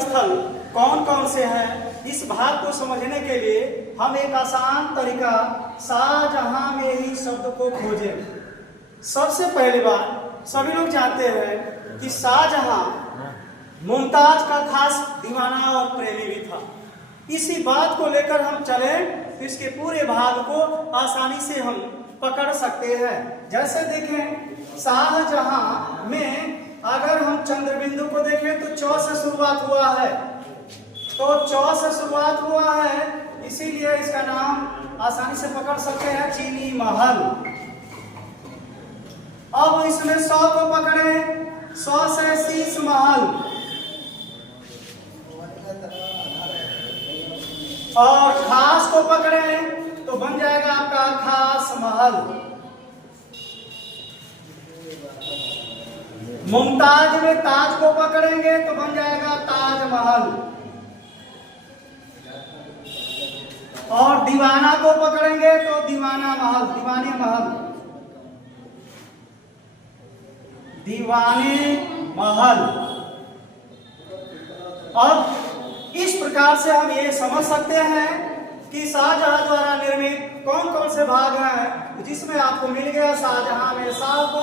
स्थल कौन कौन से हैं, इस भाग को समझने के लिए हम एक आसान तरीका शाहजहां में ही शब्द को खोजें। सबसे पहली बात, सभी लोग जानते हैं कि शाहजहां मुमताज का खास दीवाना और प्रेमी भी था। इसी बात को लेकर हम चले तो इसके पूरे भाग को आसानी से हम पकड़ सकते हैं। जैसे देखें, शाहजहां में अगर हम चंद्रबिंदु को देखें तो चौ से शुरुआत हुआ है, तो चौ से शुरुआत हुआ है, इसीलिए इसका नाम आसानी से पकड़ सकते हैं चीनी महल। अब इसमें 100 को पकड़े, 100 से शीश महल, और खास को पकड़े तो बन जाएगा आपका खास महल। मुमताज में ताज को पकड़ेंगे तो बन जाएगा ताजमहल, और दीवाना को पकड़ेंगे तो दीवाना महल, दीवाने महल, दीवाने महल। अब इस प्रकार से हम ये समझ सकते हैं कि शाहजहां द्वारा निर्मित कौन कौन से भाग हैं, जिसमें आपको मिल गया शाहजहां में शाह को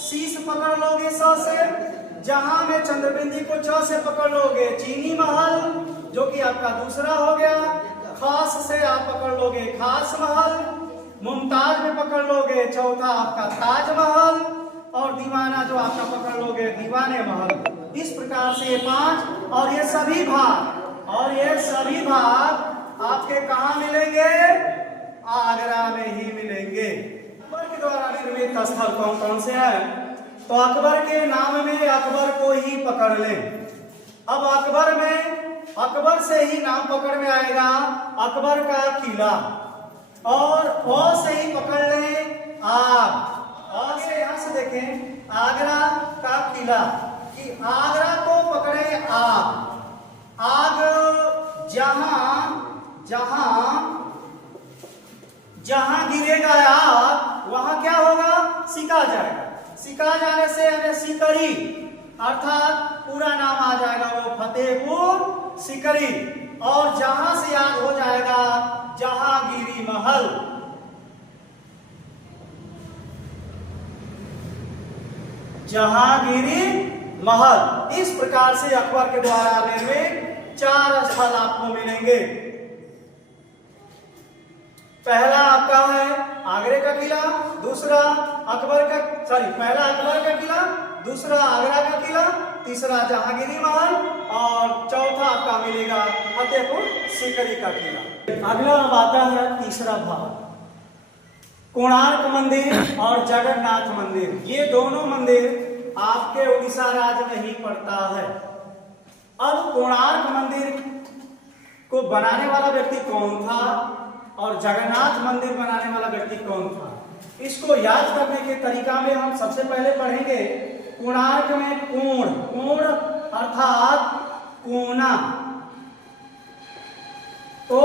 शीश पकड़ लोगे 100 से, जहां में चंद्रबिंदी को 6 से पकड़ लोगे चीनी महल, जो कि आपका दूसरा हो गया। खास से आप पकड़ लोगे खास महल, मुमताज में पकड़ लोगे चौथा आपका ताजमहल, और दीवाना जो आपका पकड़ लोगे दीवाने महल। इस प्रकार से ये 5 और ये सभी भाग आपके कहाँ मिलेंगे? आगरा में ही मिलेंगे। अकबर के द्वारा निर्मित स्थल कौन कौन से हैं? तो अकबर के नाम में अकबर को ही पकड़ ले। अब अकबर से ही नाम पकड़ में आएगा अकबर का किला, और ओ से ही पकड़ ले आग, और से यहां से देखें आगरा का किला, कि आगरा को पकड़े आग। जहां गिरेगा आग वहां क्या होगा? सिका जाएगा। सिका जाने से यानी सिकरी, अर्थात पूरा नाम आ जाएगा वो फतेहपुर सिकरी, और जहां से याद हो जाएगा जहांगीरी महल। जहांगीरी महल। इस प्रकार से अकबर के द्वारा निर्मित 4 स्थल आपको मिलेंगे। पहला आपका है आगरे का किला, दूसरा पहला अकबर का किला, दूसरा आगरा का किला, तीसरा जहांगीरी महल, और चौथा आपका मिलेगा फतेहपुर सीकरी का किला। अगला अब आता है तीसरा भाग, कोणार्क मंदिर और जगन्नाथ मंदिर। ये दोनों मंदिर आपके उड़ीसा राज्य में ही पड़ता है। अब कोणार्क मंदिर को बनाने वाला व्यक्ति कौन था और जगन्नाथ मंदिर बनाने वाला व्यक्ति कौन था, इसको याद करने के तरीका में हम सबसे पहले पढ़ेंगे कोणार्क में कोण अर्थात कोना। तो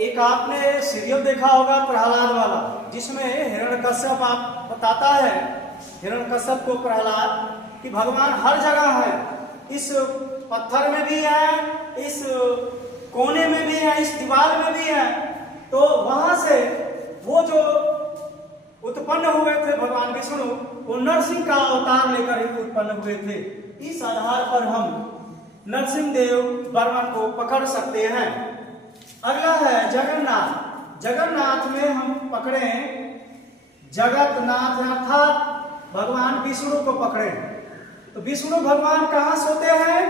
एक आपने सीरियल देखा होगा प्रहलाद वाला, जिसमें हिरण्यकश्यप आप बताता है हिरण्यकश्यप को प्रहलाद कि भगवान हर जगह है, इस पत्थर में भी है, इस कोने में भी है, इस दीवार में भी है। तो वहां से वो जो उत्पन्न हुए थे भगवान विष्णु, वो नरसिंह का अवतार लेकर ही उत्पन्न हुए थे। इस आधार पर हम नरसिंह देव वर्मन को पकड़ सकते हैं। अगला है जगन्नाथ। जगन्नाथ में हम पकड़े जगन्नाथ अर्थात भगवान विष्णु को पकड़े। तो विष्णु भगवान कहाँ सोते हैं?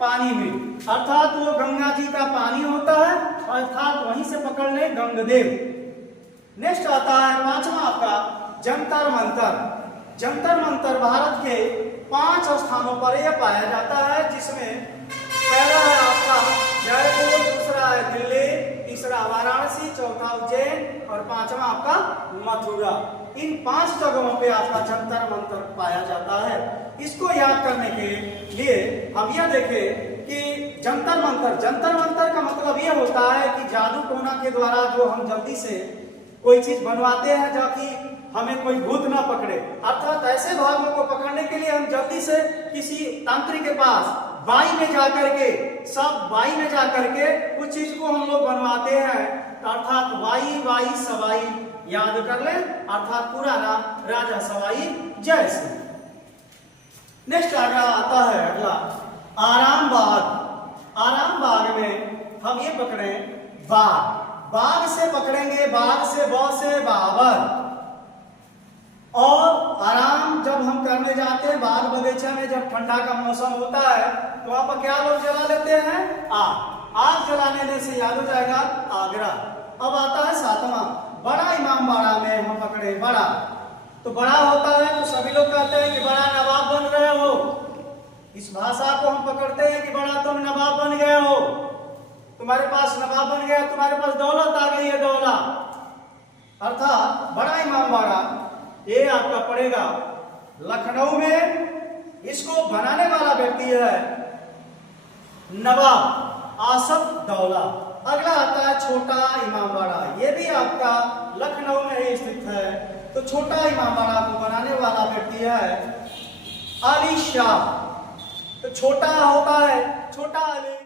पानी में, अर्थात वो गंगा जी का पानी होता है, अर्थात वहीं से पकड़ ले गंगदेव। नेक्स्ट आता है पांचवा आपका जंतर मंतर। जंतर मंतर भारत के 5 स्थानों पर यह पाया जाता है, जिसमें पहला है आपका जयपुर, दूसरा है दिल्ली, तीसरा वाराणसी, चौथा उज्जैन और पांचवा आपका मथुरा। इन 5 जगहों पे आपका जंतर मंतर पाया जाता है। इसको याद करने के लिए हम यह देखें कि जंतर मंतर का मतलब यह होता है कि जादू टोना के द्वारा जो हम जल्दी से कोई चीज बनवाते हैं, जो कि हमें कोई भूत ना पकड़े। अर्थात ऐसे भागों को पकड़ने के लिए हम जल्दी से किसी तांत्रिक के पास बाई में जाकर के, सब बाई में जाकर के उस चीज को हम लोग बनवाते हैं। अर्थात वाई वाई सवाई याद कर ले, अर्थात पूरा नाम राजा सवाई जय सिंह। नेक्स्ट आगे आता है अगला आराम बाग। आराम बाग में हम ये पकड़े बाग, बाग से पकड़ेंगे, बाग से ब से बाबर। और आराम जब हम करने जाते हैं बाग बगीचा में, जब ठंडा का मौसम होता है तो वहां पर क्या लोग जला लेते हैं आग। आग जलाने से याद हो जाएगा आगरा। अब आता है सातवां बड़ा इमामबाड़ा में हम पकड़े बड़ा। तो बड़ा होता है तो सभी लोग कहते हैं कि बड़ा नवाब बन रहे हो। इस भाषा को हम पकड़ते हैं कि बड़ा तुम नवाब बन गए हो, तुम्हारे पास नवाब बन गया, तुम्हारे पास दौलत आ गई है दौलत। अर्थात बड़ा इमामबाड़ा ये आपका पड़ेगा लखनऊ में। इसको बनाने वाला व्यक्ति है नवाब आसफ दौला। अगला आता है छोटा इमामबाड़ा, ये भी आपका लखनऊ में ही स्थित है। तो छोटा इमामबाड़ा को बनाने वाला व्यक्ति है अली शाह। तो छोटा होता है छोटा अली।